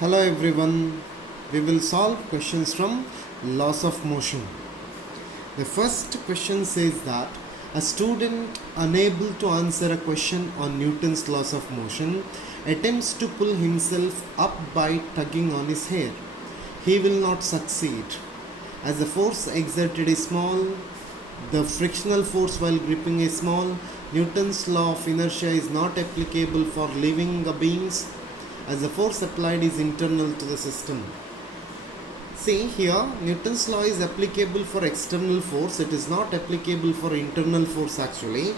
Hello everyone, we will solve questions from laws of motion. The first question says that a student unable to answer a question on Newton's laws of motion attempts to pull himself up by tugging on his hair. He will not succeed. As the force exerted is small, the frictional force while gripping is small, Newton's law of inertia is not applicable for living beings as the force applied is internal to the system. See here, Newton's law is applicable for external force, it is not applicable for internal force actually.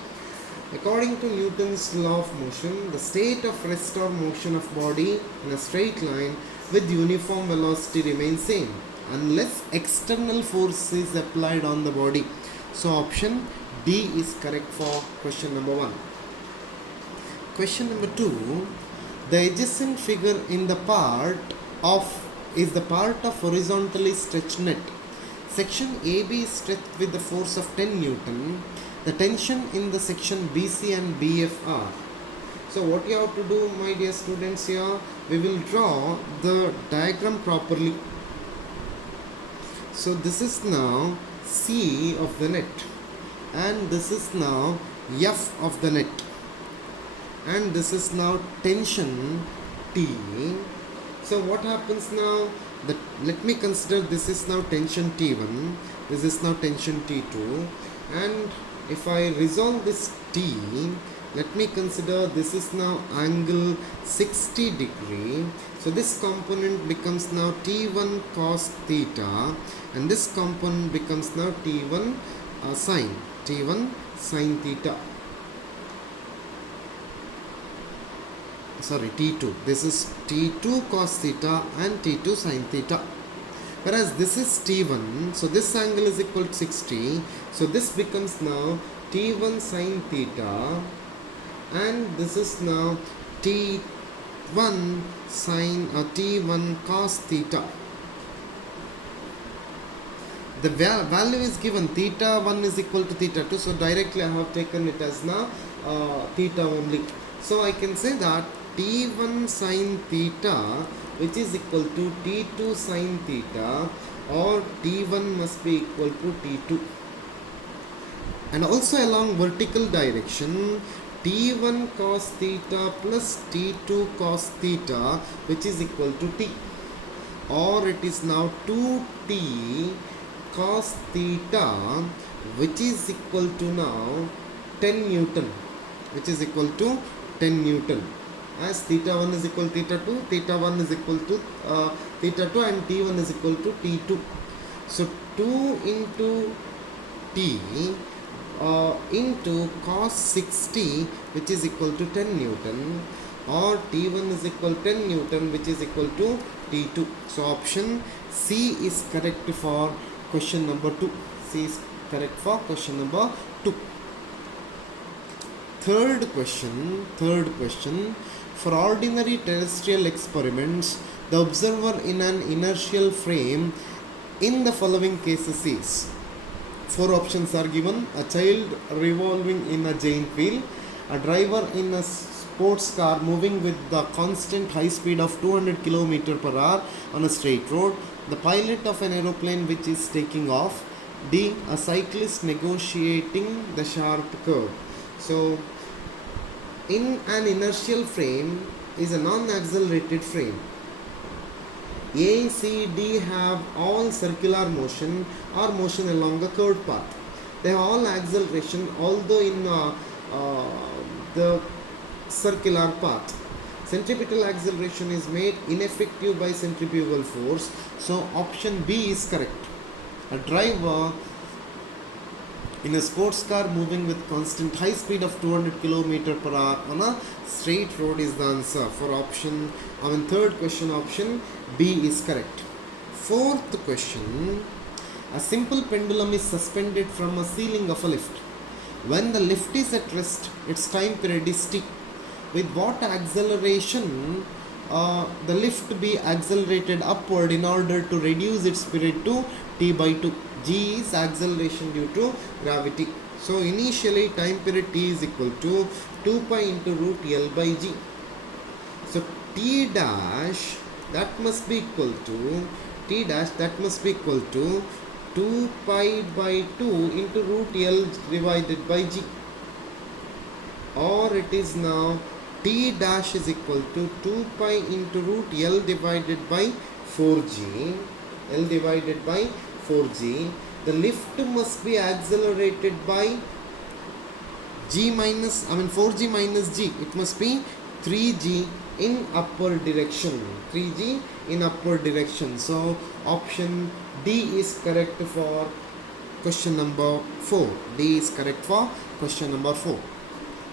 According to Newton's law of motion, the state of rest or motion of body in a straight line with uniform velocity remains same unless external force is applied on the body. So option D is correct for question number 1. Question number 2. The adjacent figure in the part of is the part of horizontally stretched net. Section AB is stretched with the force of 10 Newton. The tension in the section BC and BF are. So what you have to do, my dear students, here we will draw the diagram properly. So this is now C of the net and this is now F of the net. And this is now tension T. So what happens now? Let me consider this is now tension T1, this is now tension T2, and if I resolve this T, let me consider this is now angle 60 degree. So this component becomes now T1 cos theta and this component becomes now T1 sin theta. T2. This is T2 cos theta and T2 sin theta. Whereas this is T1, so this angle is equal to 60. So this becomes now T1 sin theta and this is now T1 sin T1 cos theta. The value is given theta 1 is equal to theta 2. So directly I have taken it as now theta only. So I can say that T1 sin theta which is equal to T2 sin theta or T1 must be equal to T2. And also along vertical direction T1 cos theta plus T2 cos theta which is equal to T, or it is now 2T cos theta which is equal to now 10 Newton, which is equal to 10 Newton. As theta 1 is equal to theta 2, theta 1 is equal to theta 2 and T1 is equal to T2. So 2 into T into cos 60 which is equal to 10 Newton, or T1 is equal to 10 Newton which is equal to T2. So option C is correct for question number 2. C is correct for question number 2. Third question. For ordinary terrestrial experiments, the observer in an inertial frame in the following cases is. 4 options are given: a child revolving in a giant wheel, a driver in a sports car moving with the constant high speed of 200 km per hour on a straight road, the pilot of an aeroplane which is taking off, D, a cyclist negotiating the sharp curve. So in an inertial frame is a non-accelerated frame. A, C, D have all circular motion or motion along a curved path. They have all acceleration although in the circular path. Centripetal acceleration is made ineffective by centrifugal force. So option B is correct. A driver in a sports car moving with constant high speed of 200 km per hour on a straight road is the answer for third question. Option B is correct. Fourth question. A simple pendulum is suspended from a ceiling of a lift. When the lift is at rest, its time period is t. With what acceleration the lift be accelerated upward in order to reduce its period to t by 2. G is acceleration due to gravity. So initially time period t is equal to 2 pi into root L by G. So T dash that must be equal to t dash, that must be equal to 2 pi by 2 into root L divided by g, or it is now t dash is equal to 2 pi into root L divided by 4g, L divided by 4g. The lift must be accelerated by g minus, 4g minus g, it must be 3g in upward direction, 3g in upward direction. So option D is correct for question number 4. D is correct for question number 4.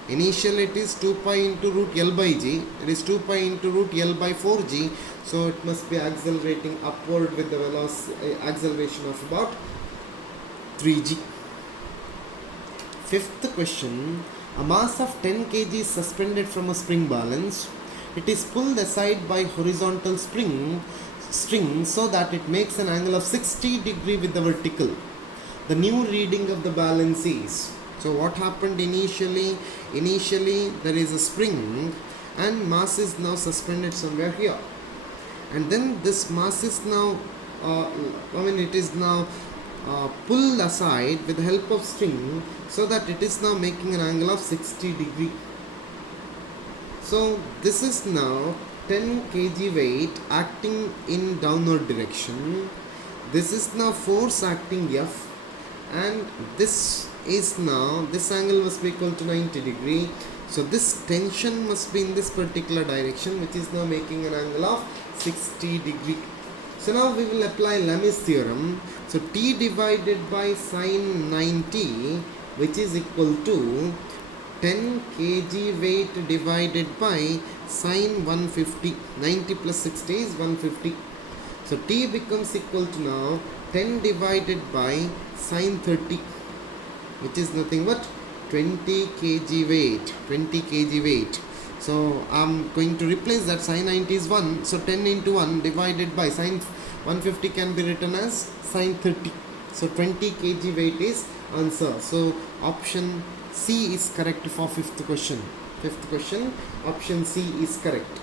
Initially it is 2 pi into root L by g, it is 2 pi into root L by 4g, so it must be accelerating upward with the velocity acceleration of about 3g. Fifth question, a mass of 10 kg is suspended from a spring balance. It is pulled aside by horizontal string so that it makes an angle of 60 degree with the vertical. The new reading of the balance is. So what happened initially? Initially there is a spring and mass is now suspended somewhere here. And then this mass is now, it is now pulled aside with the help of string so that it is now making an angle of 60 degree. So this is now 10 kg weight acting in downward direction. This is now force acting F, and this is now, this angle must be equal to 90 degree. So this tension must be in this particular direction, which is now making an angle of 60 degree. So now we will apply Lami's theorem. So T divided by sine 90, which is equal to 10 kg weight divided by sine 150. 90 plus 60 is 150. So T becomes equal to now 10 divided by sine 30, which is nothing but 20 kg weight. 20 kg weight. So I'm going to replace that. Sine 90 is 1. So 10 into 1 divided by sine 150 can be written as sine 30. So 20 kg weight is answer. So option C is correct for fifth question. Fifth question, option C is correct.